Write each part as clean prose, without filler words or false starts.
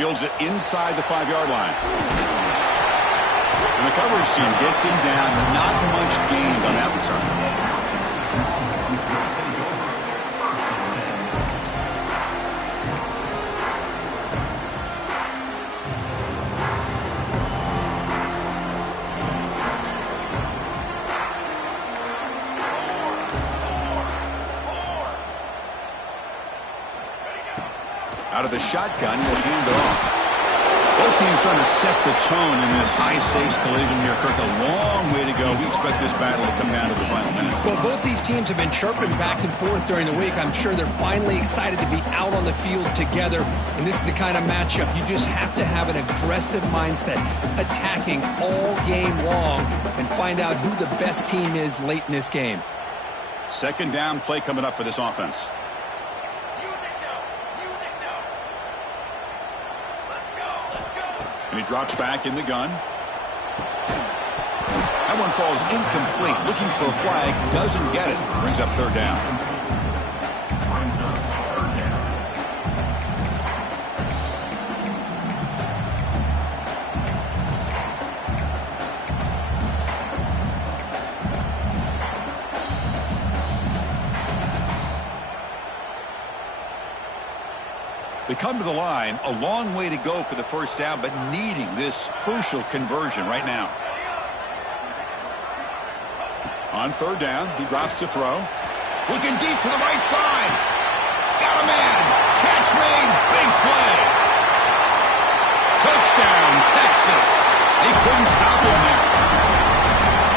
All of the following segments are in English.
Fields it inside the 5-yard line. And the coverage team gets him down. Not much gained on that return. Out of the shotgun, will hand it off. Both teams trying to set the tone in this high-stakes collision here, Kirk. A long way to go. We expect this battle to come down to the final minutes. Well, both these teams have been chirping back and forth during the week. I'm sure they're finally excited to be out on the field together. And this is the kind of matchup you just have to have an aggressive mindset, attacking all game long, and find out who the best team is late in this game. Second down play coming up for this offense. And he drops back in the gun. That one falls incomplete. Looking for a flag. Doesn't get it. Brings up third down. They come to the line, a long way to go for the first down, but needing this crucial conversion right now. On third down, he drops to throw. Looking deep to the right side. Got a man. Catch made. Big play. Touchdown, Texas. They couldn't stop him there.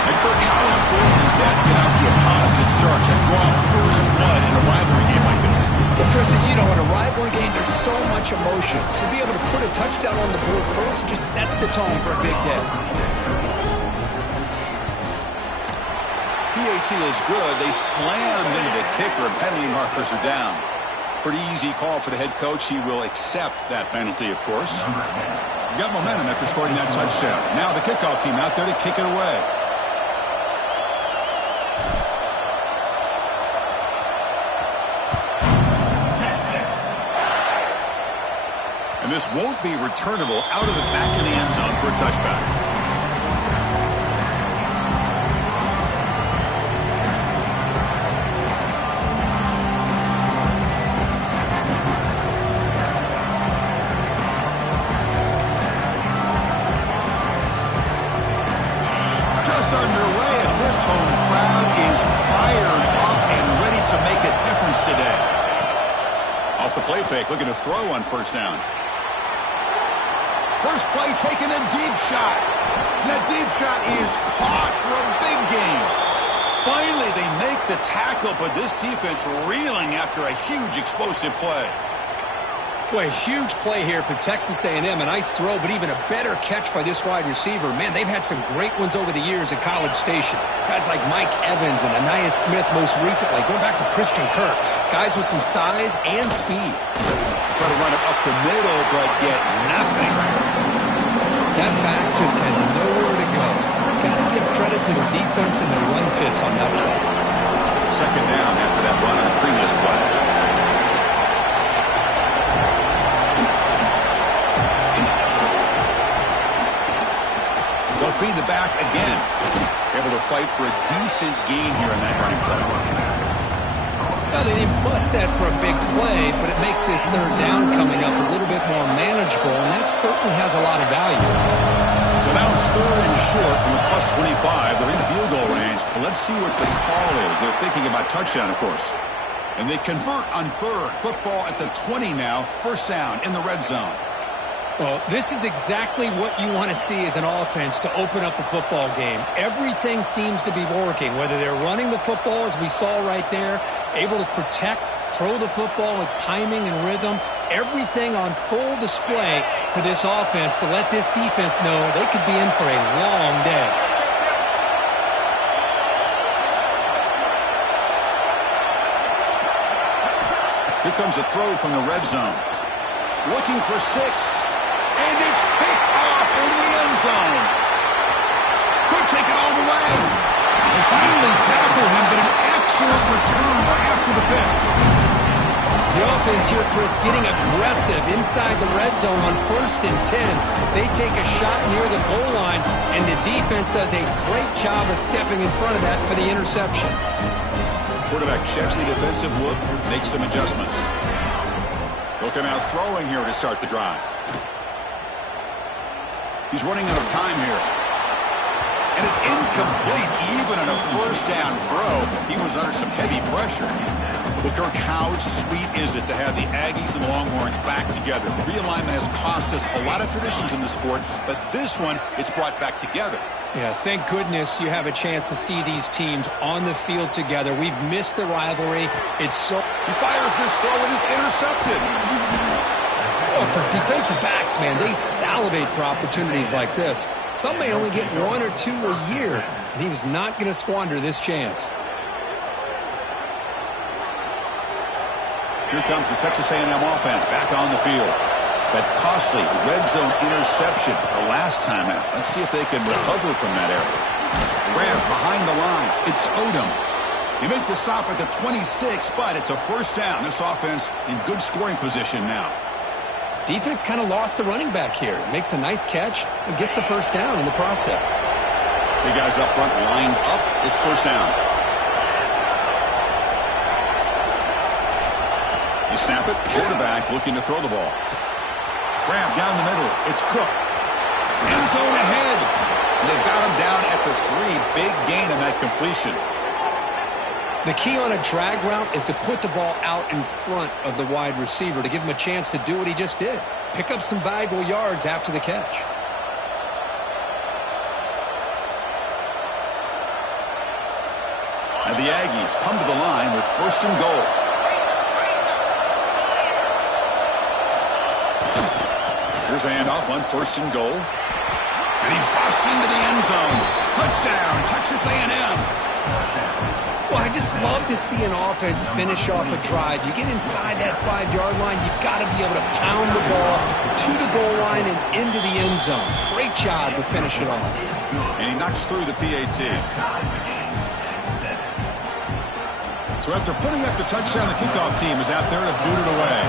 And Kirk, how important is that to get off to a positive start, to draw first blood in a rivalry game like this? Well, Chris, as you know, in a rivalry game, there's so much emotion. So to be able to put a touchdown on the board first just sets the tone for a big day. PAT is good. They slammed into the kicker, and penalty markers are down. Pretty easy call for the head coach. He will accept that penalty, of course. Got momentum after scoring that touchdown. Now the kickoff team out there to kick it away. And this won't be returnable out of the back of the end zone for a touchback. Just underway, and this home crowd is fired up and ready to make a difference today. Off the play fake, looking to throw on first down. First play, taking a deep shot. That deep shot is caught for a big gain. Finally, they make the tackle, but this defense reeling after a huge explosive play. Boy, a huge play here for Texas A&M. A nice throw, but even a better catch by this wide receiver. Man, they've had some great ones over the years at College Station. Guys like Mike Evans and Anais Smith most recently, going back to Christian Kirk. Guys with some size and speed. Try to run it up the middle, but get nothing. That back just had nowhere to go. Got to give credit to the defense and their run fits on that play. Second down after that run on the previous play. They'll feed the back again. Able to fight for a decent gain here in that running play. Now, they didn't bust that for a big play, but it makes this third down coming up a little bit more manageable, and that certainly has a lot of value. So now it's third and short from the plus 25. They're in field goal range. But let's see what the call is. They're thinking about touchdown, of course. And they convert on third. Football at the 20 now. First down in the red zone. Well, this is exactly what you want to see as an offense to open up a football game. Everything seems to be working, whether they're running the football, as we saw right there, able to protect, throw the football with timing and rhythm, everything on full display for this offense to let this defense know they could be in for a long day. Here comes a throw from the red zone. Looking for 6. And it's picked off in the end zone. Could take it all the way. They finally tackle him, but an excellent return after the pick. The offense here, Chris, getting aggressive inside the red zone on 1st and 10. They take a shot near the goal line, and the defense does a great job of stepping in front of that for the interception. Quarterback checks the defensive look, makes some adjustments. Looking out throwing here to start the drive. He's running out of time here. And it's incomplete, even on a first down throw. He was under some heavy pressure. Well, Kirk, how sweet is it to have the Aggies and the Longhorns back together? Realignment has cost us a lot of traditions in the sport, but this one, it's brought back together. Yeah, thank goodness you have a chance to see these teams on the field together. We've missed the rivalry. It's so... He fires this throw and is intercepted. Oh, for defensive backs, man, they salivate for opportunities like this. Some may only get 1 or 2 a year, and he was not going to squander this chance. Here comes the Texas A&M offense back on the field. That costly red zone interception the last time out. Let's see if they can recover from that error. Grab behind the line. It's Odom. They make the stop at the 26, but it's a first down. This offense in good scoring position now. Defense kind of lost the running back here. Makes a nice catch and gets the first down in the process. Big guys up front lined up. It's first down. You snap it. Quarterback looking to throw the ball. Grab down the middle. It's Cook. End zone ahead. And they've got him down at the 3. Big gain on that completion. The key on a drag route is to put the ball out in front of the wide receiver to give him a chance to do what he just did. Pick up some valuable yards after the catch. And the Aggies come to the line with 1st and goal. Here's a handoff on 1st and goal. And he busts into the end zone. Touchdown, Texas A&M. Well, I just love to see an offense finish off a drive. You get inside that 5-yard line, you've got to be able to pound the ball to the goal line and into the end zone. Great job to finish it off. And he knocks through the PAT. So after putting up the touchdown, the kickoff team is out there to boot it away.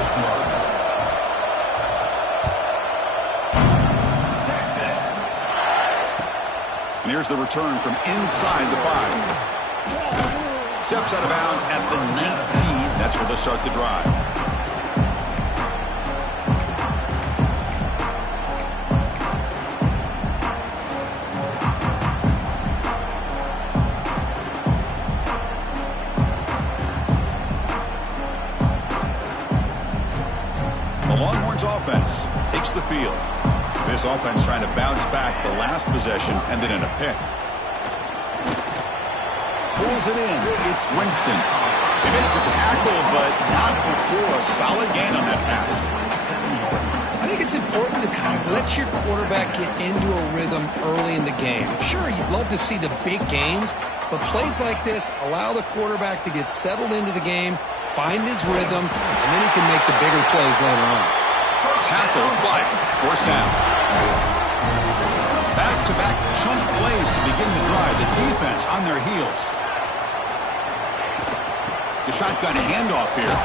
And here's the return from inside the 5. Steps out of bounds at the 19. That's where they'll start the drive. The Longhorns offense takes the field. This offense trying to bounce back the last possession and then in a pick. Pulls it in. It's Winston. They make the tackle, but not before a solid gain on that pass. I think it's important to kind of let your quarterback get into a rhythm early in the game. Sure, you'd love to see the big gains, but plays like this allow the quarterback to get settled into the game, find his rhythm, and then he can make the bigger plays later on. Tackle, but first down. Back-to-back chunk plays to begin the drive. The defense on their heels. The shotgun handoff here.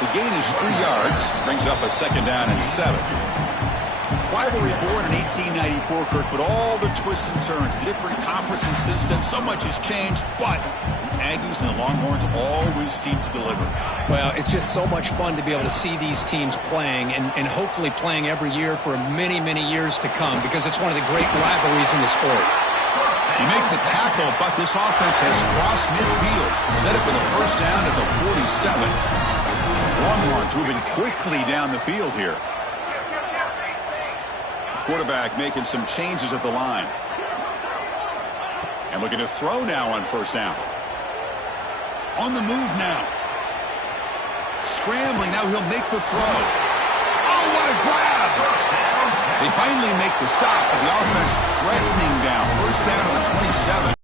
The gain is 3 yards. Brings up a 2nd down and 7. Rivalry born in 1894, Kirk, but all the twists and turns, the different conferences since then, so much has changed, but the Aggies and the Longhorns always seem to deliver. Well, it's just so much fun to be able to see these teams playing and hopefully playing every year for many, many years to come because it's one of the great rivalries in the sport. You make the tackle, but this offense has crossed midfield. Set it for the first down at the 47. Longhorns moving quickly down the field here. Quarterback making some changes at the line. And looking to throw now on first down. On the move now. Scrambling, now he'll make the throw. Oh, what a grab! They finally make the stop, but the offense threatening down. First down at the 27.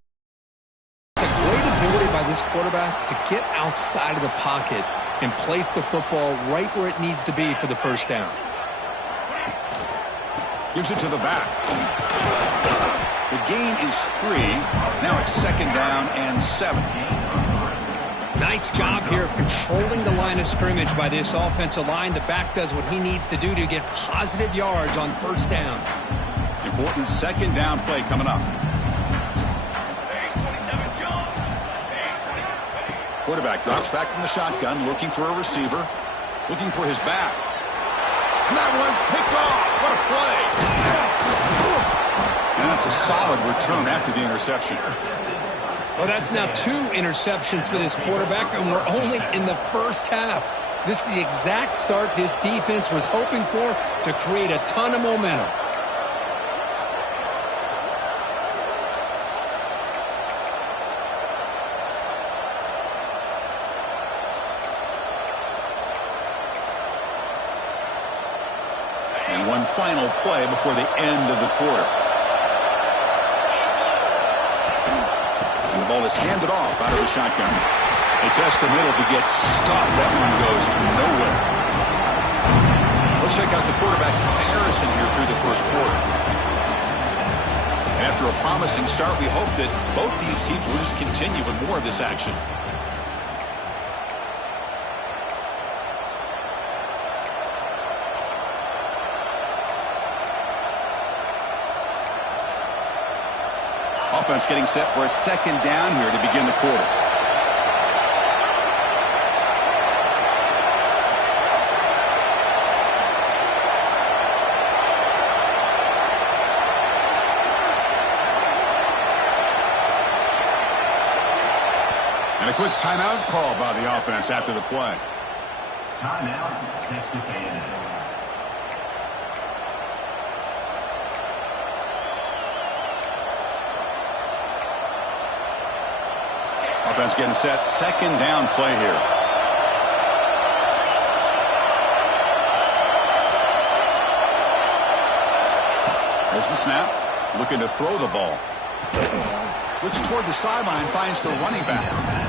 It's a great ability by this quarterback to get outside of the pocket and place the football right where it needs to be for the first down. Gives it to the back. The gain is 3. Now it's 2nd down and 7. Nice job here of controlling the line of scrimmage by this offensive line. The back does what he needs to do to get positive yards on first down. Important second down play coming up. Quarterback drops back from the shotgun, looking for a receiver, looking for his back. And that one's picked off. What a play. And that's a solid return after the interception. Well, that's now 2 interceptions for this quarterback, and we're only in the first half. This is the exact start this defense was hoping for to create a ton of momentum. And one final play before the end of the quarter. And the ball is handed off out of the shotgun. They test the middle to get stopped. That one goes nowhere. Let's check out the quarterback comparison here through the first quarter. And after a promising start, we hope that both these teams will just continue with more of this action. Offense getting set for a second down here to begin the quarter. And a quick timeout call by the offense after the play. Timeout, Texas A&M. Offense getting set. Second down play here. There's the snap. Looking to throw the ball. Looks toward the sideline. Finds the running back.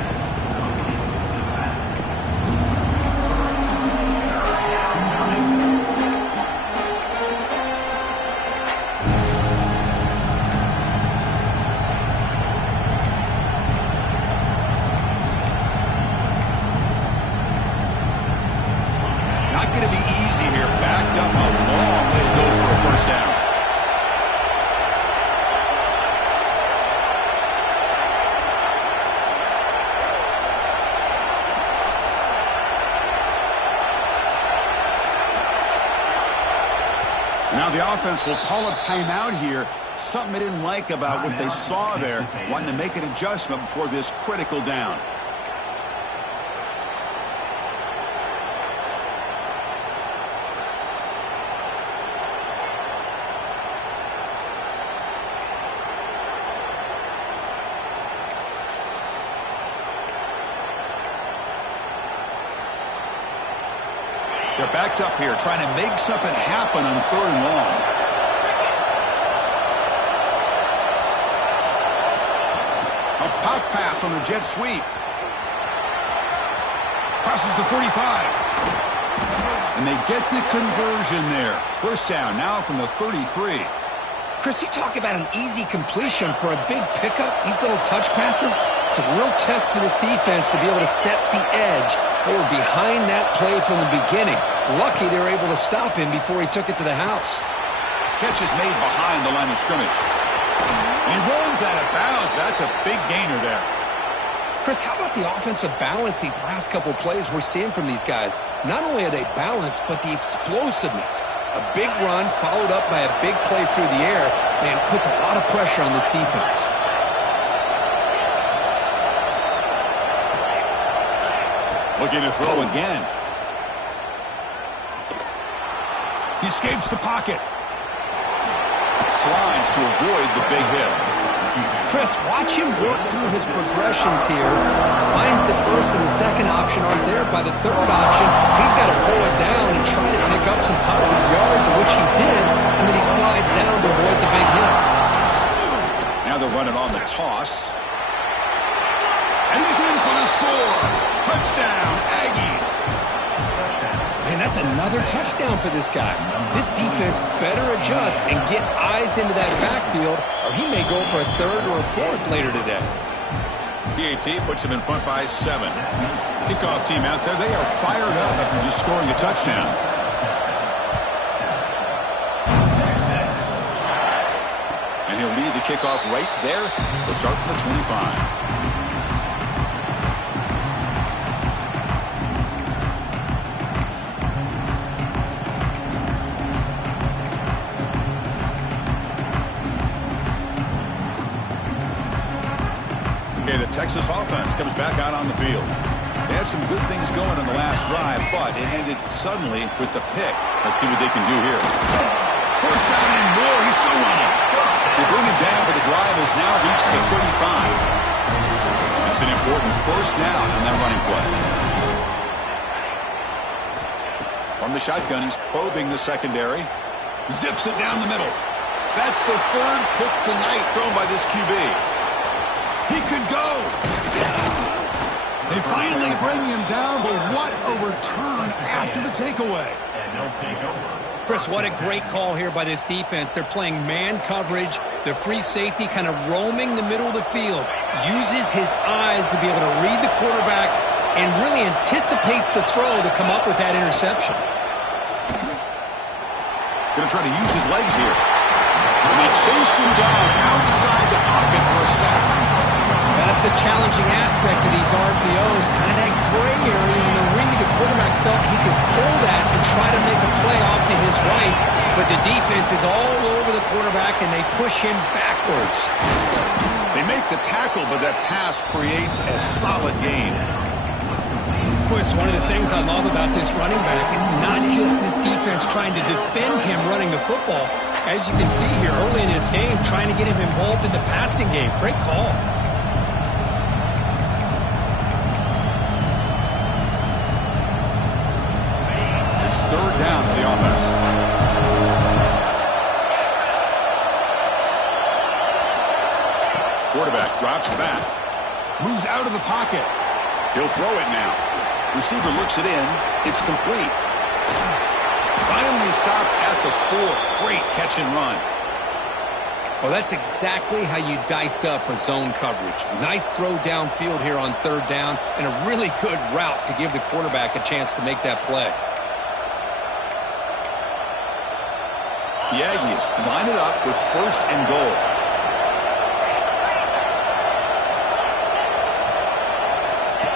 Now the offense will call a timeout here. Something they didn't like about what they saw there. Wanting to make an adjustment before this critical down. They're backed up here, trying to make something happen on 3rd and long. A pop pass on the jet sweep. Crosses the 45. And they get the conversion there. First down now from the 33. Chris, you talk about an easy completion for a big pickup. These little touch passes, it's a real test for this defense to be able to set the edge. They were behind that play from the beginning. Lucky they were able to stop him before he took it to the house. Catch is made behind the line of scrimmage. And he rolls out of bounds. That's a big gainer there. Chris, how about the offensive balance these last couple plays we're seeing from these guys? Not only are they balanced, but the explosiveness. A big run followed up by a big play through the air, man, puts a lot of pressure on this defense. Looking to throw again. He escapes the pocket. Slides to avoid the big hit. Chris, watch him work through his progressions here. Finds the first and the second option aren't there. By the third option, he's got to pull it down and try to pick up some positive yards, which he did, and then he slides down to avoid the big hit. Now they're running on the toss. And he's in for the score. Touchdown, Aggies. Man, that's another touchdown for this guy. This defense better adjust and get eyes into that backfield, or he may go for a 3rd or a 4th later today. PAT puts them in front by 7. Kickoff team out there. They are fired up after just scoring a touchdown. And he'll lead the kickoff right there. They'll start from the 25. The Texas offense comes back out on the field. They had some good things going on the last drive, but it ended suddenly with the pick. Let's see what they can do here. First down and more. He's still running. They bring him down, but the drive has now reached the 35. That's an important first down on that running play. From the shotgun, he's probing the secondary. Zips it down the middle. That's the third pick tonight thrown by this QB. He could go. They finally bring him down, but what a return after the takeaway. And no takeover. Chris, what a great call here by this defense. They're playing man coverage. The free safety kind of roaming the middle of the field. Uses his eyes to be able to read the quarterback and really anticipates the throw to come up with that interception. Going to try to use his legs here. And they chase him down outside the pocket for a sack. That's the challenging aspect of these RPOs, kind of that gray area in the read. The quarterback felt he could pull that and try to make a play off to his right, but the defense is all over the quarterback, and they push him backwards. They make the tackle, but that pass creates a solid gain. Chris, one of the things I love about this running back, it's not just this defense trying to defend him running the football. As you can see here early in this game, trying to get him involved in the passing game. Great call. Third down for the offense. Quarterback drops back. Moves out of the pocket. He'll throw it now. Receiver looks it in. It's complete. Finally stopped at the 4. Great catch and run. Well, that's exactly how you dice up a zone coverage. Nice throw downfield here on third down, and a really good route to give the quarterback a chance to make that play. The Aggies line it up with first and goal.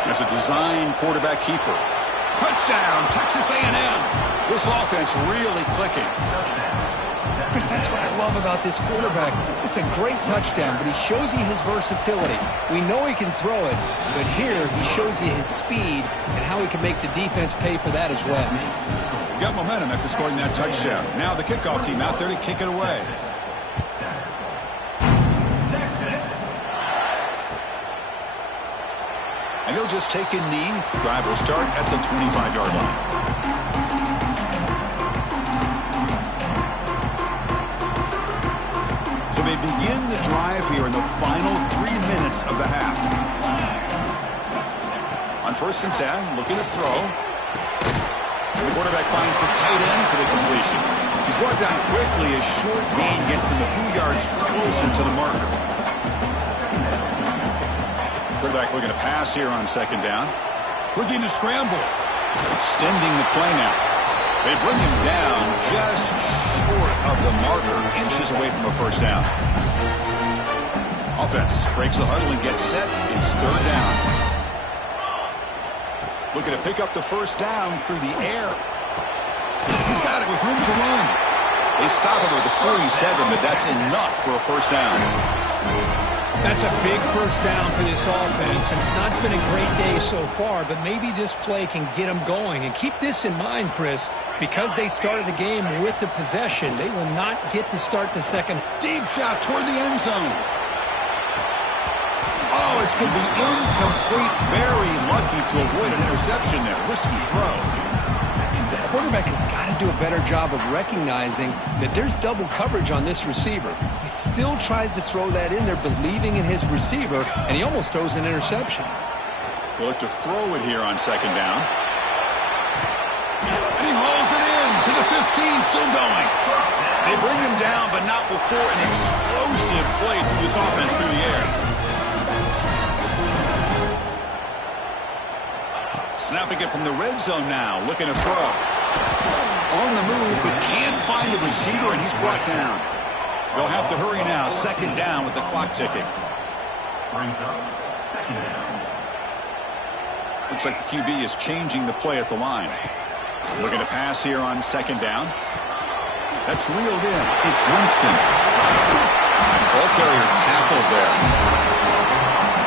That's a design quarterback keeper. Touchdown, Texas A&M. This offense really clicking. Chris, that's what I love about this quarterback. It's a great touchdown, but he shows you his versatility. We know he can throw it, but here he shows you his speed and how he can make the defense pay for that as well. Got momentum after scoring that touchdown. Now the kickoff team out there to kick it away. Texas. And he'll just take a knee. Drive will start at the 25-yard line. So they begin the drive here in the final 3 minutes of the half. On first and 10, looking to throw. And the quarterback finds the tight end for the completion. He's brought down quickly. A short gain gets them a few yards closer to the marker. Quarterback looking to pass here on second down. Looking to scramble. Extending the play now. They bring him down just short of the marker, inches away from a first down. Offense breaks the huddle and gets set. It's third down. Looking to pick up the first down through the air. He's got it with room to run. They stop him at the 47, but that's enough for a first down. That's a big first down for this offense, and it's not been a great day so far, but maybe this play can get them going. And keep this in mind, Chris, because they started the game with the possession, they will not get to start the second. Deep shot toward the end zone. Oh, it's going to be incomplete. Very lucky to avoid an interception there. Risky throw. The quarterback has got to do a better job of recognizing that there's double coverage on this receiver. He still tries to throw that in there, believing in his receiver, and he almost throws an interception. They'll look to throw it here on second down. And he hauls it in to the 15, still going. They bring him down, but not before an explosive play through this offense through the air. snapping it from the red zone now, looking to throw. On the move, but can't find a receiver, and he's brought down. They'll have to hurry now. Second down with the clock ticking. Brings up second down. Looks like the QB is changing the play at the line. Looking to pass here on second down. That's reeled in. It's Winston. Ball carrier tackled there.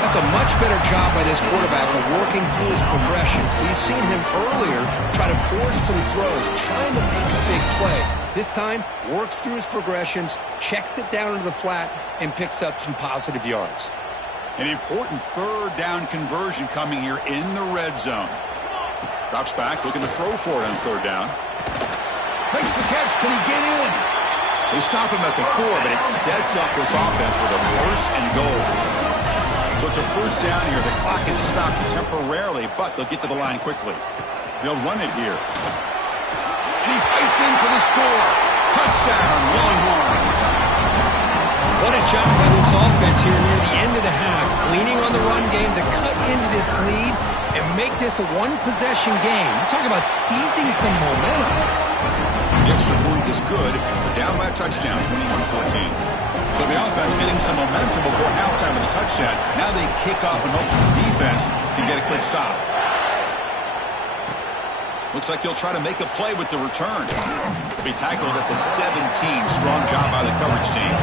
That's a much better job by this quarterback of working through his progressions. We've seen him earlier try to force some throws, trying to make a big play. This time, works through his progressions, checks it down into the flat, and picks up some positive yards. An important third down conversion coming here in the red zone. Drops back, looking to throw for it on third down. Makes the catch. Can he get in? They stop him at the 4, but it sets up this offense with a first and goal. So it's a first down here. The clock is stopped temporarily, but they'll get to the line quickly. They'll run it here. And he fights in for the score. Touchdown, Longhorns. What a job by this offense here near the end of the half, leaning on the run game to cut into this lead and make this a one-possession game. You're talking about seizing some momentum. The extra point is good, but down by a touchdown, 21-14. So the offense getting some momentum before halftime with a touchdown. Now they kick off and hopes the defense can get a quick stop. Looks like he'll try to make a play with the return. Be tackled at the 17. Strong job by the coverage team.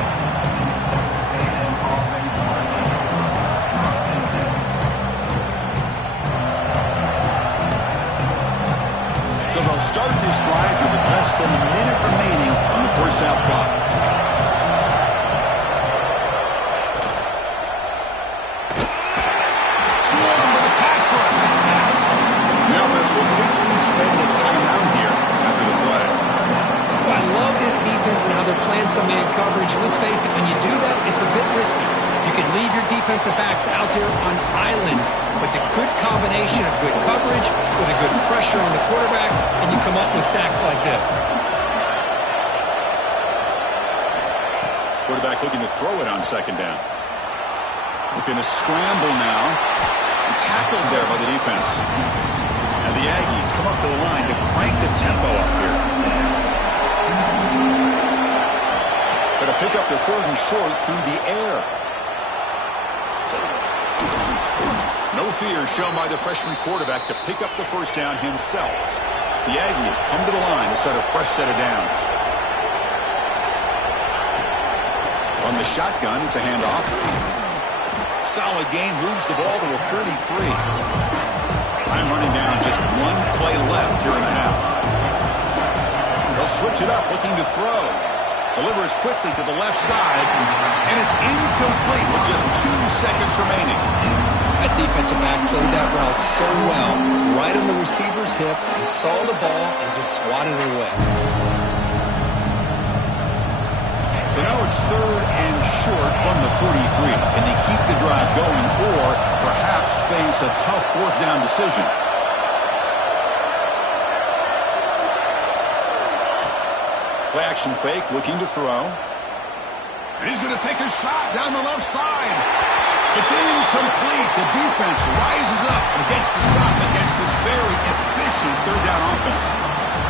So they'll start this drive here with less than a minute remaining on the first half clock. Slow for the pass rush. A sack. The offense will quickly spend a timeout here after the play. Well, I love this defense and how they're playing some man coverage. Let's face it, when you do that, it's a bit risky. You can leave your defensive backs out there on islands, but the good combination of good coverage with a good pressure on the quarterback, and you come up with sacks like this. Quarterback looking to throw it on second down. Looking to scramble now. And tackled there by the defense. And the Aggies come up to the line to crank the tempo up here. Got to pick up the third and short through the air. No fear shown by the freshman quarterback to pick up the first down himself. The Aggies come to the line to set a fresh set of downs. On the shotgun, it's a handoff. Solid gain, moves the ball to a 43. Time running down, just one play left here in the half. They'll switch it up, looking to throw. Delivers quickly to the left side, and it's incomplete with just 2 seconds remaining. That defensive back played that route so well. Right on the receiver's hip, he saw the ball and just swatted it away. So now it's third and short from the 43. Can they keep the drive going or perhaps face a tough fourth down decision? Play action fake, looking to throw. And he's going to take a shot down the left side. It's incomplete. The defense rises up and gets the stop against this very efficient third down offense.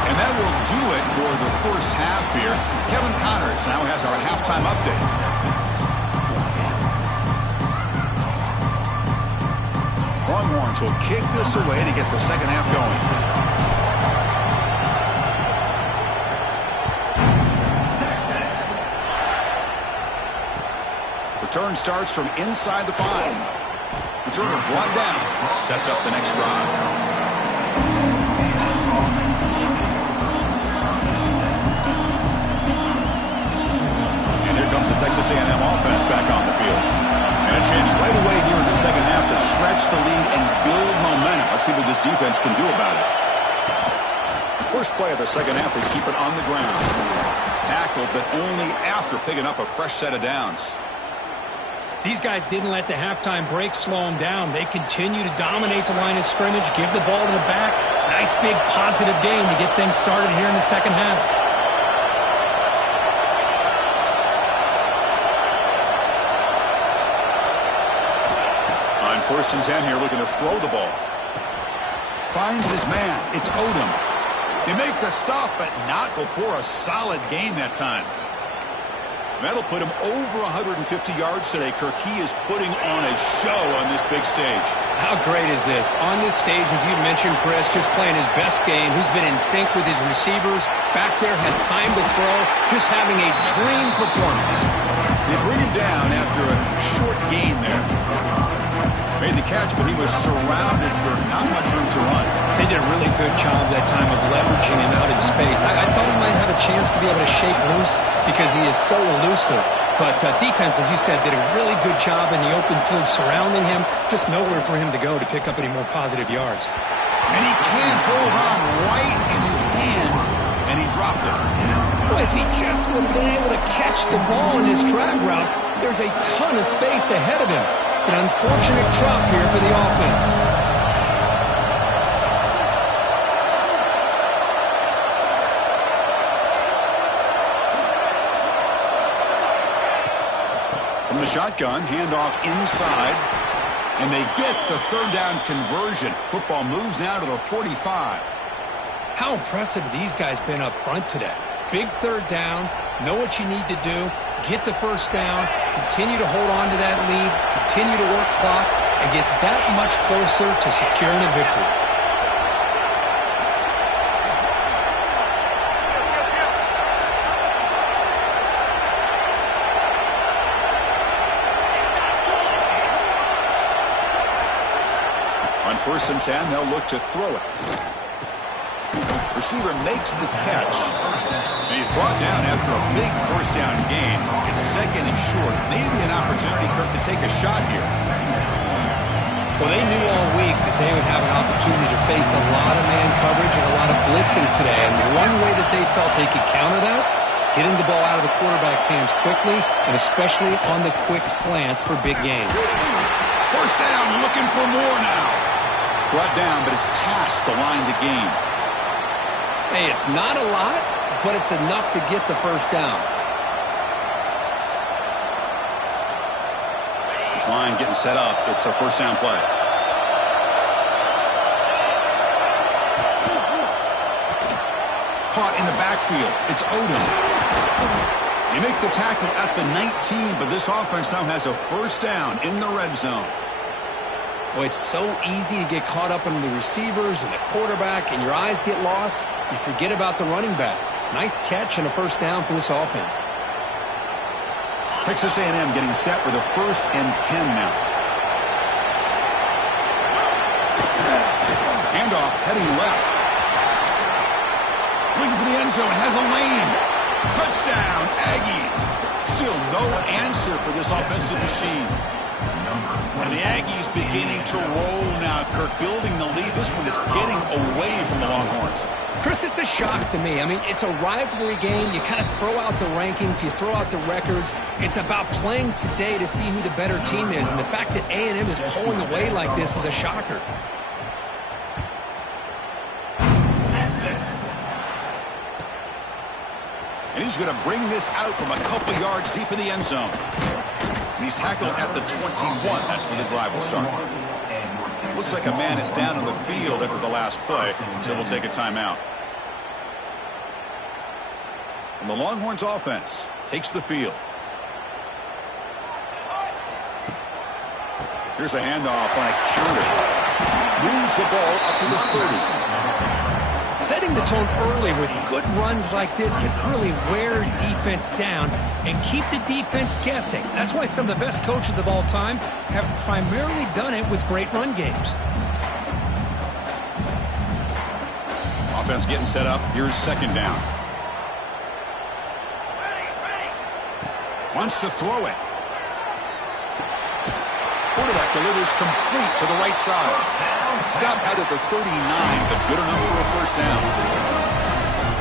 And that will do it for the first half here. Kevin Connors now has our halftime update. Longhorns will kick this away to get the second half going. Return starts from inside the 5. Returner brought down. Sets up the next drive. And here comes the Texas A&M offense back on the field. And a chance right away here in the second half to stretch the lead and build momentum. Let's see what this defense can do about it. First play of the second half, they keep it on the ground. Tackled, but only after picking up a fresh set of downs. These guys didn't let the halftime break slow them down. They continue to dominate the line of scrimmage, give the ball to the back. Nice big positive gain to get things started here in the second half. On 1st and 10 here, looking to throw the ball. Finds his man. It's Odom. They make the stop, but not before a solid gain that time. That'll put him over 150 yards today, Kirk. He is putting on a show on this big stage. How great is this? On this stage, as you mentioned, Chris, just playing his best game. He's been in sync with his receivers. Back there, has time to throw. Just having a dream performance. They bring him down after a short gain there. Made the catch, but he was surrounded for not much room to run. They did a really good job that time of leveraging him out in space. I thought he might have a chance to be able to shake loose because he is so elusive. But defense, as you said, did a really good job in the open field surrounding him. Just nowhere for him to go to pick up any more positive yards. And he can't hold on right in his hands, and he dropped it. Well, if he just would have been able to catch the ball in his drag route, there's a ton of space ahead of him. It's an unfortunate drop here for the offense. From the shotgun, handoff inside, and they get the third down conversion. Football moves now to the 45. How impressive these guys been up front today. Big third down, know what you need to do, get the first down, continue to hold on to that lead, continue to work clock, and get that much closer to securing a victory. On 1st and 10, they'll look to throw it. Receiver makes the catch. And he's brought down after a big first down gain. It's 2nd and short. Maybe an opportunity, Kirk, to take a shot here. Well, they knew all week that they would have an opportunity to face a lot of man coverage and a lot of blitzing today. And one way that they felt they could counter that, getting the ball out of the quarterback's hands quickly, and especially on the quick slants for big gains. First down, looking for more now. Brought down, but it's past the line to gain. Hey, it's not a lot, but it's enough to get the first down. This line getting set up. It's a first down play. Caught in the backfield. It's Odom. You make the tackle at the 19, but this offense now has a first down in the red zone. Well, it's so easy to get caught up in the receivers and the quarterback, and your eyes get lost. You forget about the running back. Nice catch and a first down for this offense. Texas A&M getting set with a 1st and 10 now. Handoff heading left. Looking for the end zone. Has a lane. Touchdown, Aggies. Still no answer for this offensive machine. And the Aggies beginning to roll now. Kirk building the lead. This one is getting away from the Longhorns. Chris, it's a shock to me. I mean, it's a rivalry game. You kind of throw out the rankings. You throw out the records. It's about playing today to see who the better team is. And the fact that A&M is pulling away like this is a shocker. And he's going to bring this out from a couple yards deep in the end zone. And he's tackled at the 21. That's where the drive will start. Looks like a man is down on the field after the last play, so we'll take a timeout. And the Longhorns offense takes the field. Here's the handoff on a counter. Moves the ball up to the 30. Setting the tone early with good runs like this can really wear defense down and keep the defense guessing. That's why some of the best coaches of all time have primarily done it with great run games. Offense getting set up. Here's 2nd down. Wants to throw it. Quarterback delivers complete to the right side. Stopped out at the 39, but good enough for a first down.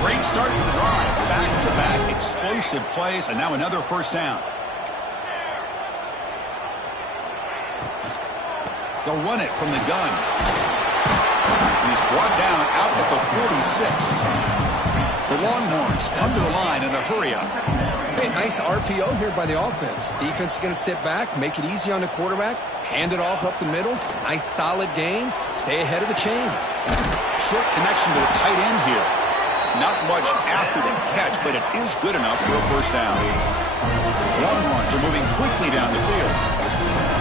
Great start to the drive. Back-to-back explosive plays, and now another first down. They'll run it from the gun. He's brought down out at the 46. The Longhorns come to the line in the hurry-up. Hey, nice RPO here by the offense. Defense is going to sit back, make it easy on the quarterback, hand it off up the middle. Nice solid gain. Stay ahead of the chains. Short connection to the tight end here. Not much after the catch, but it is good enough for a first down. Longhorns are moving quickly down the field.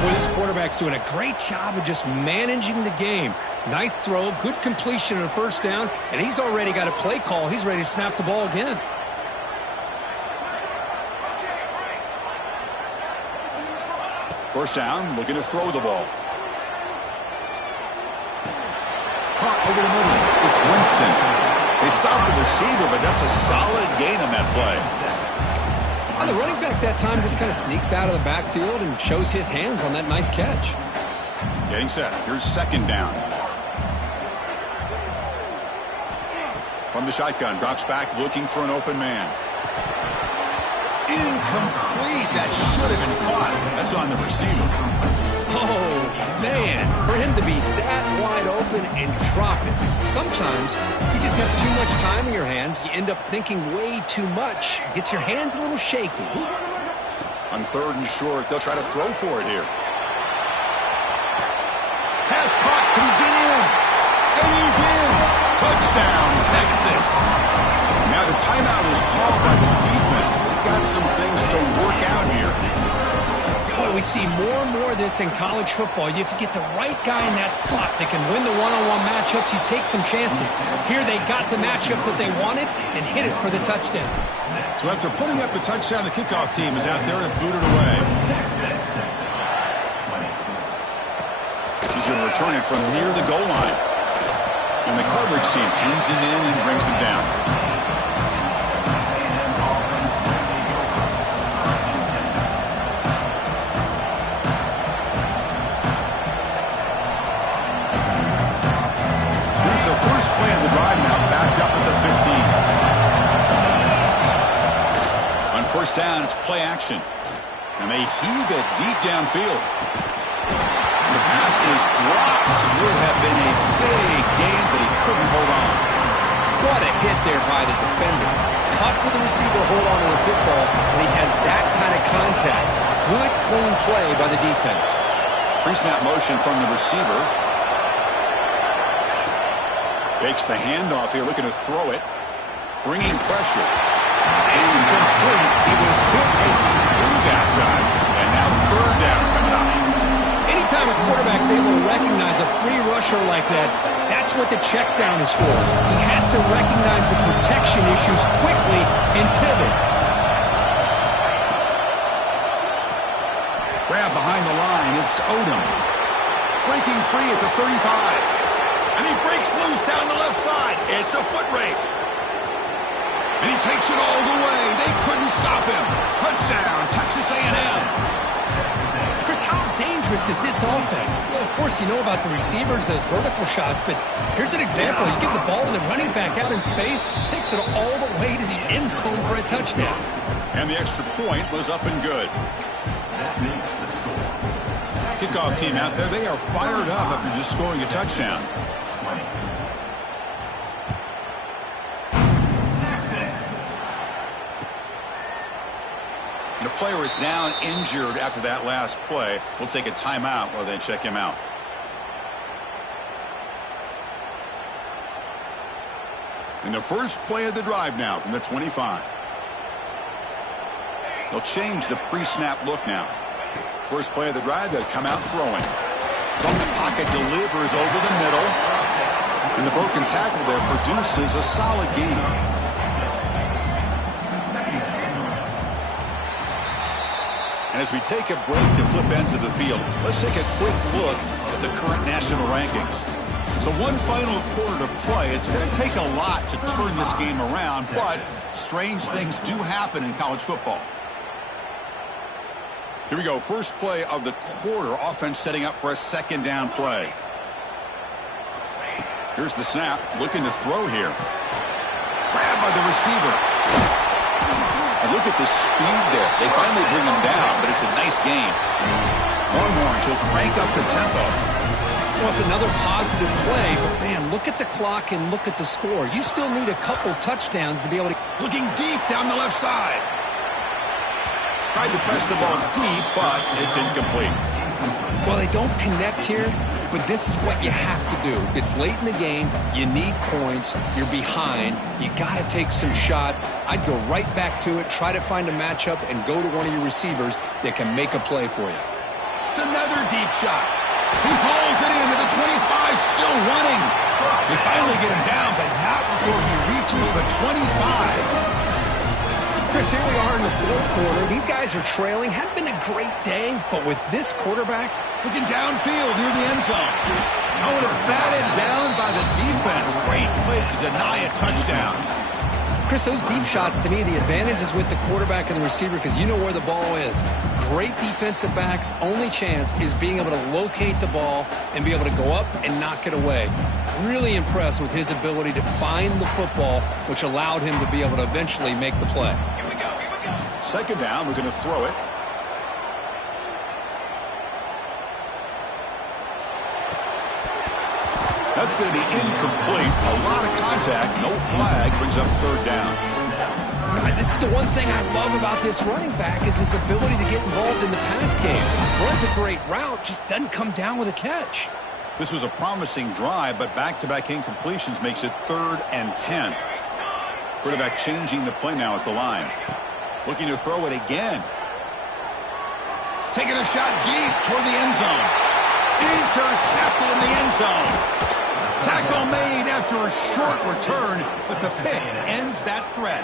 Well, this quarterback's doing a great job of just managing the game. Nice throw, good completion on a first down, and he's already got a play call. He's ready to snap the ball again. First down, looking to throw the ball. Caught over the middle. It's Winston. They stopped the receiver, but that's a solid gain on that play. The running back that time just kind of sneaks out of the backfield and shows his hands on that nice catch. Getting set. Here's second down. From the shotgun, drops back looking for an open man. Incomplete. That should have been caught. That's on the receiver. Oh, man. For him to be that wide open and drop it. Sometimes you just have too much time in your hands. You end up thinking way too much. Gets your hands a little shaky. On third and short, they'll try to throw for it here. Pass caught. Can he get in? And he's in. Touchdown, Texas. Now the timeout is called by the defense. They've got some things to work out here. Boy, we see more and more of this in college football. If you get the right guy in that slot, they can win the one-on-one matchups. You take some chances. Here they got the matchup that they wanted and hit it for the touchdown. So after putting up the touchdown, the kickoff team is out there to boot it away. He's going to return it from near the goal line. And the coverage team pins him in and brings him down. Here's the first play of the drive now, backed up at the 15. On first down, it's play action. And they heave it deep downfield. The pass is dropped. Would have been a big gain, but he couldn't hold on. What a hit there by the defender. Tough for the receiver to hold on to the football when he has that kind of contact. Good, clean play by the defense. Pre-snap motion from the receiver. Fakes the handoff here, looking to throw it. Bringing pressure. It's incomplete. He was hit as he threw that time. And now third down coming up. Anytime a quarterback's able to recognize a free rusher like that, that's what the check down is for. He has to recognize the protection issues quickly and pivot. Grab behind the line. It's Odom. Breaking free at the 35. And he breaks loose down the left side. It's a foot race. And he takes it all the way. They couldn't stop him. Touchdown, Texas A&M. Chris, how dangerous is this offense? Well, of course, you know about the receivers, those vertical shots, but here's an example. You give the ball to the running back out in space, takes it all the way to the end zone for a touchdown. And the extra point was up and good. Kickoff team out there, they are fired up after just scoring a touchdown. And a player is down injured after that last play. We'll take a timeout while they check him out. And the first play of the drive now from the 25. They'll change the pre-snap look now. First play of the drive, they'll come out throwing. From the pocket, delivers over the middle. And the broken tackle there produces a solid gain. And as we take a break to flip into the field, let's take a quick look at the current national rankings. So one final quarter to play. It's going to take a lot to turn this game around, but strange things do happen in college football. Here we go. First play of the quarter. Offense setting up for a second down play. Here's the snap. Looking to throw here. Grabbed by the receiver. And look at the speed there. They finally bring him down, but it's a nice game. Longhorns will crank up the tempo. Well, it's another positive play, but man, look at the clock and look at the score. You still need a couple touchdowns to be able to... Looking deep down the left side. Tried to press the ball deep, but it's incomplete. Well, they don't connect here, but this is what you have to do. It's late in the game. You need points. You're behind. You got to take some shots. I'd go right back to it, try to find a matchup, and go to one of your receivers that can make a play for you. It's another deep shot. He hauls it into the 25, still running. They finally get him down, but not before he reaches the 25. Chris, here we are in the fourth quarter. These guys are trailing. Hadn't been a great day, but with this quarterback... Looking downfield near the end zone. Oh, and it's batted down by the defense. Great play to deny a touchdown. Chris, those deep shots, to me, the advantage is with the quarterback and the receiver because you know where the ball is. Great defensive backs, only chance is being able to locate the ball and be able to go up and knock it away. Really impressed with his ability to find the football, which allowed him to be able to eventually make the play. Here we go. Second down, we're going to throw it. That's going to be incomplete. A lot of contact. No flag. Brings up third down. This is the one thing I love about this running back is his ability to get involved in the pass game. Runs a great route, just doesn't come down with a catch. This was a promising drive, but back-to-back incompletions makes it 3rd and 10. Quarterback changing the play now at the line. Looking to throw it again. Taking a shot deep toward the end zone. Intercepted in the end zone. Tackle made after a short return, but the pick ends that threat.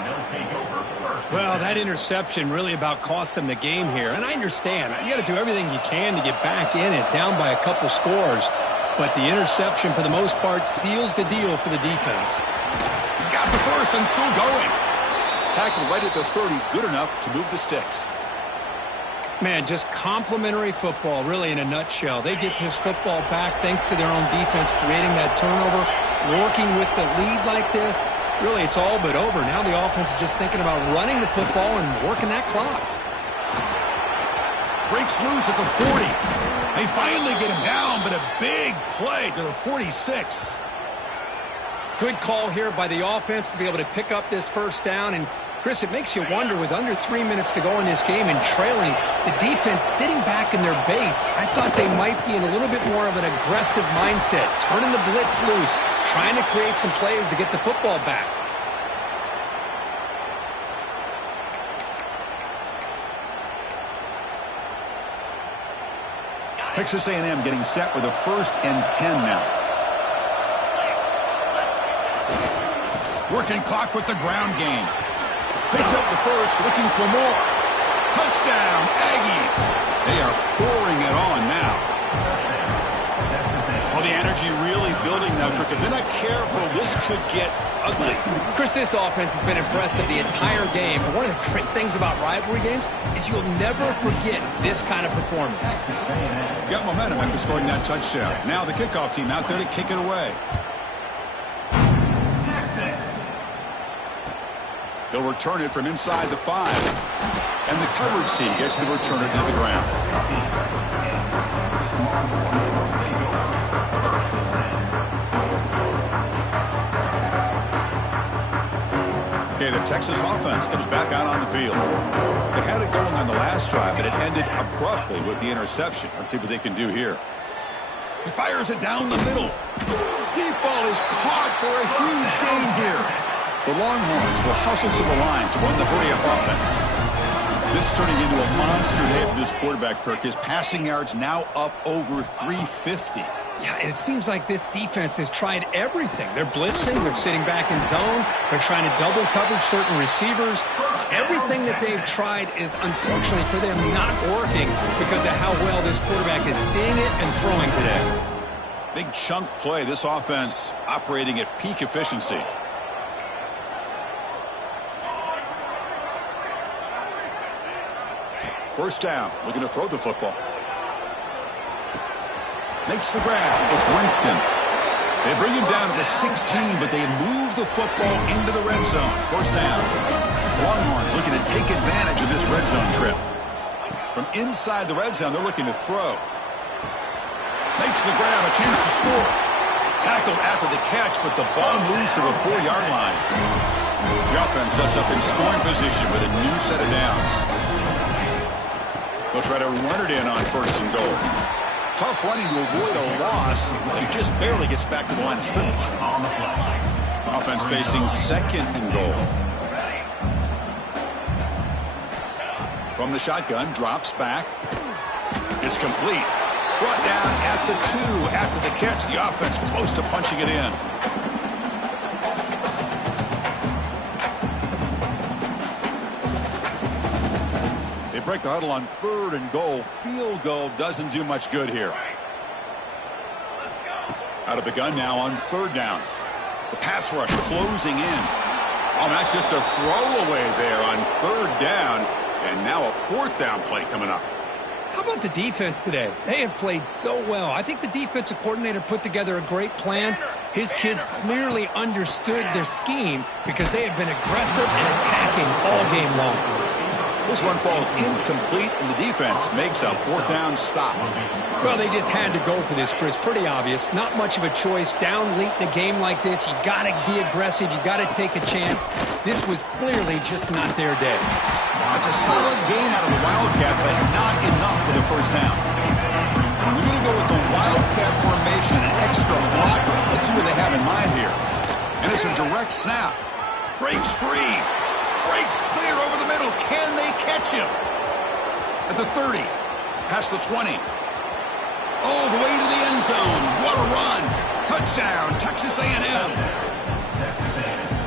Well, that interception really about cost him the game here. And I understand. You got to do everything you can to get back in it, down by a couple scores. But the interception, for the most part, seals the deal for the defense. He's got the first and still going. Tackle right at the 30, good enough to move the sticks. Man, just complimentary football, really, in a nutshell. They get this football back thanks to their own defense, creating that turnover, working with the lead like this. Really, it's all but over. Now the offense is just thinking about running the football and working that clock. Breaks loose at the 40. They finally get him down, but a big play to the 46. Good call here by the offense to be able to pick up this first down. And Chris, it makes you wonder, with under 3 minutes to go in this game and trailing, the defense sitting back in their base, I thought they might be in a little bit more of an aggressive mindset, turning the blitz loose, trying to create some plays to get the football back. Texas A&M getting set with a 1st and 10 now. Working clock with the ground game. Picks up the first, looking for more. Touchdown, Aggies. They are pouring it on now. Oh, the energy really building now, Kirk. If they're not careful, this could get ugly. Chris, this offense has been impressive the entire game. But one of the great things about rivalry games is you'll never forget this kind of performance. Got momentum after scoring that touchdown. Now the kickoff team out there to kick it away. They'll return it from inside the 5. And the coverage C gets the returner to the ground. Okay, the Texas offense comes back out on the field. They had it going on the last drive, but it ended abruptly with the interception. Let's see what they can do here. He fires it down the middle. Deep ball is caught for a huge gain here. The Longhorns will hustle to the line to run the hurry-up offense. This is turning into a monster day for this quarterback, Kirk. His passing yards now up over 350. Yeah, and it seems like this defense has tried everything. They're blitzing. They're sitting back in zone. They're trying to double cover certain receivers. Everything that they've tried is, unfortunately for them, not working because of how well this quarterback is seeing it and throwing today. Big chunk play. This offense operating at peak efficiency. First down, looking to throw the football. Makes the grab. It's Winston. They bring him down to the 16, but they move the football into the red zone. First down. Longhorns looking to take advantage of this red zone trip. From inside the red zone, they're looking to throw. Makes the grab, a chance to score. Tackled after the catch, but the ball moves to the 4-yard line. The offense sets up in scoring position with a new set of downs. They'll try to run it in on 1st and goal. Tough running to avoid a loss. He just barely gets back to the line of scrimmage. Offense facing 2nd and goal. From the shotgun, drops back. It's complete. Brought down at the 2 after the catch. The offense close to punching it in. They break the huddle on 3rd and goal. Field goal doesn't do much good here. Out of the gun now on 3rd down. The pass rush closing in. Oh, that's just a throwaway there on 3rd down. And now a 4th down play coming up. How about the defense today? They have played so well. I think the defensive coordinator put together a great plan. His kids clearly understood their scheme because they have been aggressive and attacking all game long. This one falls incomplete, and the defense makes a 4th down stop. Well, they just had to go for this, Chris. Pretty obvious. Not much of a choice. Down late in the game like this, you got to be aggressive. You got to take a chance. This was clearly just not their day. That's a solid gain out of the Wildcat, but not enough for the 1st down. We're going to go with the Wildcat formation, an extra blocker. Let's see what they have in mind here. And it's a direct snap. Breaks free. Breaks clear over the middle. Can they catch him? At the 30. Past the 20. All the way to the end zone. What a run. Touchdown, Texas A&M.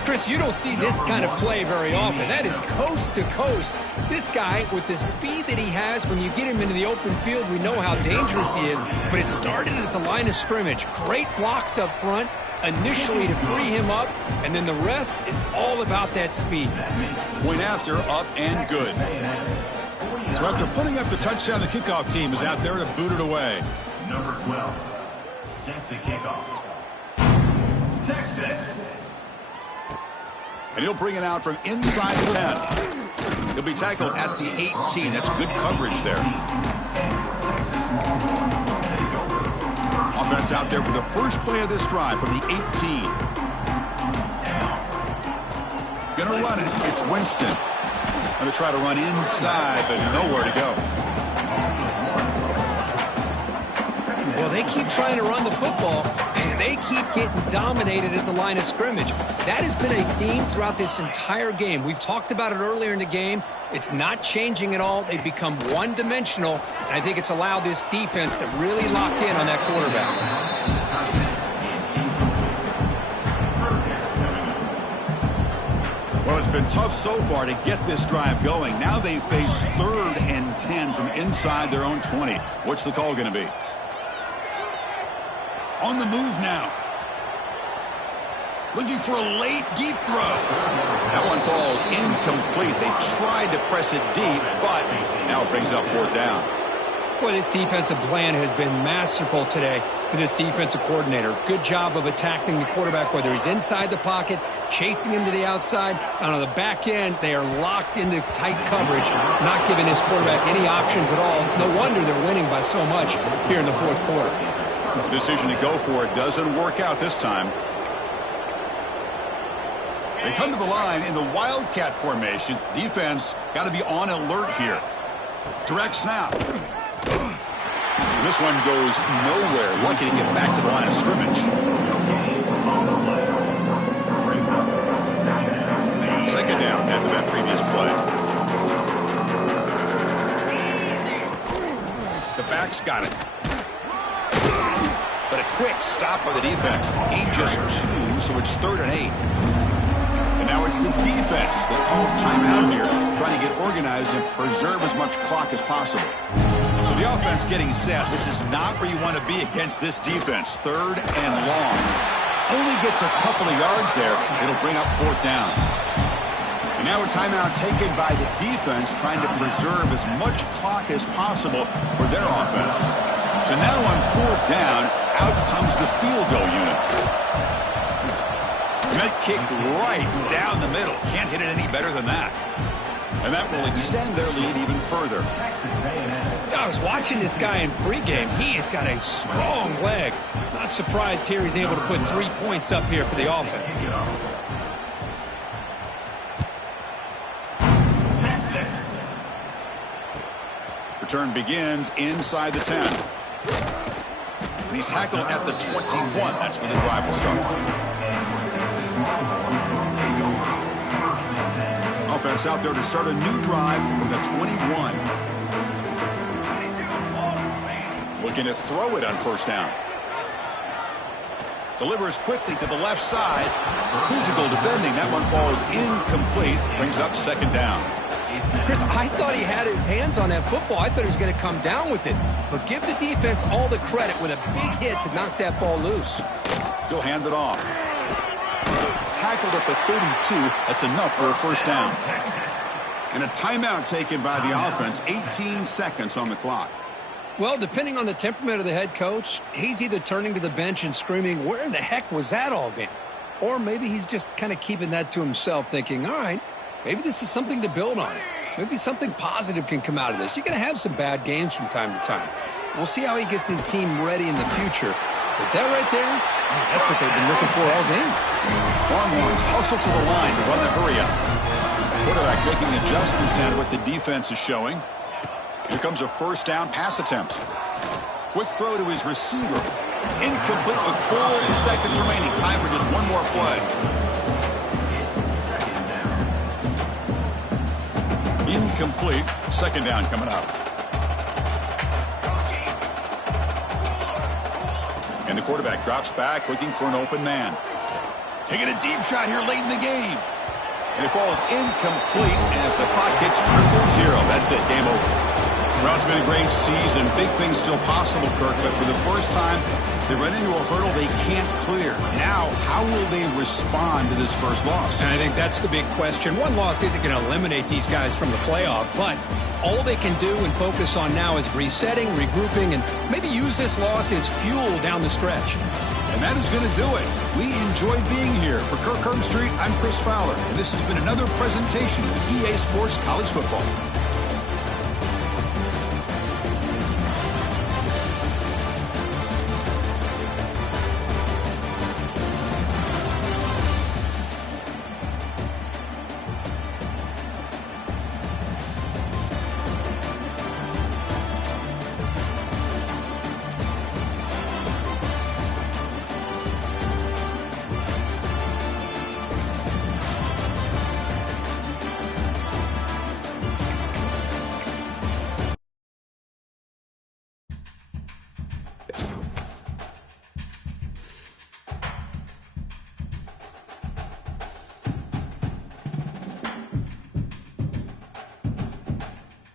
Chris, you don't see this kind of play very often. That is coast to coast. This guy, with the speed that he has, when you get him into the open field, we know how dangerous he is. But it started at the line of scrimmage. Great blocks up front, initially to free him up, and then the rest is all about that speed. Point after, up and good. So after putting up the touchdown, the kickoff team is out there to boot it away. Number 12, set to kickoff. Texas. And he'll bring it out from inside the 10. He'll be tackled at the 18. That's good coverage there. Offense out there for the first play of this drive from the 18. Gonna run it. It's Winston. Gonna try to run inside, but nowhere to go. Well, they keep trying to run the football, and they keep getting dominated at the line of scrimmage. That has been a theme throughout this entire game. We've talked about it earlier in the game. It's not changing at all. They've become one-dimensional, and I think it's allowed this defense to really lock in on that quarterback. Well, it's been tough so far to get this drive going. Now they face 3rd and 10 from inside their own 20. What's the call going to be? On the move now. Looking for a late, deep throw. That one falls incomplete. They tried to press it deep, but now it brings up 4th down. Well, this defensive plan has been masterful today for this defensive coordinator. Good job of attacking the quarterback, whether he's inside the pocket, chasing him to the outside, and on the back end, they are locked into tight coverage, not giving this quarterback any options at all. It's no wonder they're winning by so much here in the 4th quarter. The decision to go for it doesn't work out this time. They come to the line in the Wildcat formation. Defense got to be on alert here. Direct snap. This one goes nowhere. Lucky to get back to the line of scrimmage. Second down after that previous play. The back's got it. But a quick stop by the defense. Gain just 2, so it's 3rd and 8. And now it's the defense that calls timeout here, trying to get organized and preserve as much clock as possible. So the offense getting set. This is not where you want to be against this defense. 3rd and long. Only gets a couple of yards there. It'll bring up 4th down. And now a timeout taken by the defense, trying to preserve as much clock as possible for their offense. So now on 4th down, out comes the field goal unit. That kick right down the middle. Can't hit it any better than that. And that will extend their lead even further. I was watching this guy in pregame. He has got a strong leg. Not surprised here he's able to put 3 points up here for the offense. Return begins inside the 10. And he's tackled at the 21. That's where the drive will start. Offense out there to start a new drive from the 21. Looking to throw it on first down. Delivers quickly to the left side. Physical defending. That one falls incomplete. Brings up second down. Chris, I thought he had his hands on that football. I thought he was going to come down with it. But give the defense all the credit with a big hit to knock that ball loose. He'll hand it off. Tackled at the 32. That's enough for a first down. And a timeout taken by the offense. 18 seconds on the clock. Well, depending on the temperament of the head coach, he's either turning to the bench and screaming, where in the heck was that all game? Or maybe he's just kind of keeping that to himself, thinking, all right, maybe this is something to build on. Maybe something positive can come out of this. You're going to have some bad games from time to time. We'll see how he gets his team ready in the future. But that right there, that's what they've been looking for all game. Longhorns hustle to the line to run the hurry up. Quarterback making adjustments down to what the defense is showing. Here comes a first down pass attempt. Quick throw to his receiver. Incomplete with 4 seconds remaining. Time for just one more play. Incomplete. Second down coming up. And the quarterback drops back looking for an open man. Taking a deep shot here late in the game. And it falls incomplete as the clock hits 0-0. That's it. Game over. Well, it's been a great season. Big things still possible, Kirk, but for the first time, they run into a hurdle they can't clear. Now, how will they respond to this first loss? And I think that's the big question. One loss isn't going to eliminate these guys from the playoff, but all they can do and focus on now is resetting, regrouping, and maybe use this loss as fuel down the stretch. And that is going to do it. We enjoyed being here. For Kirk Street, I'm Chris Fowler, and this has been another presentation of EA Sports College Football.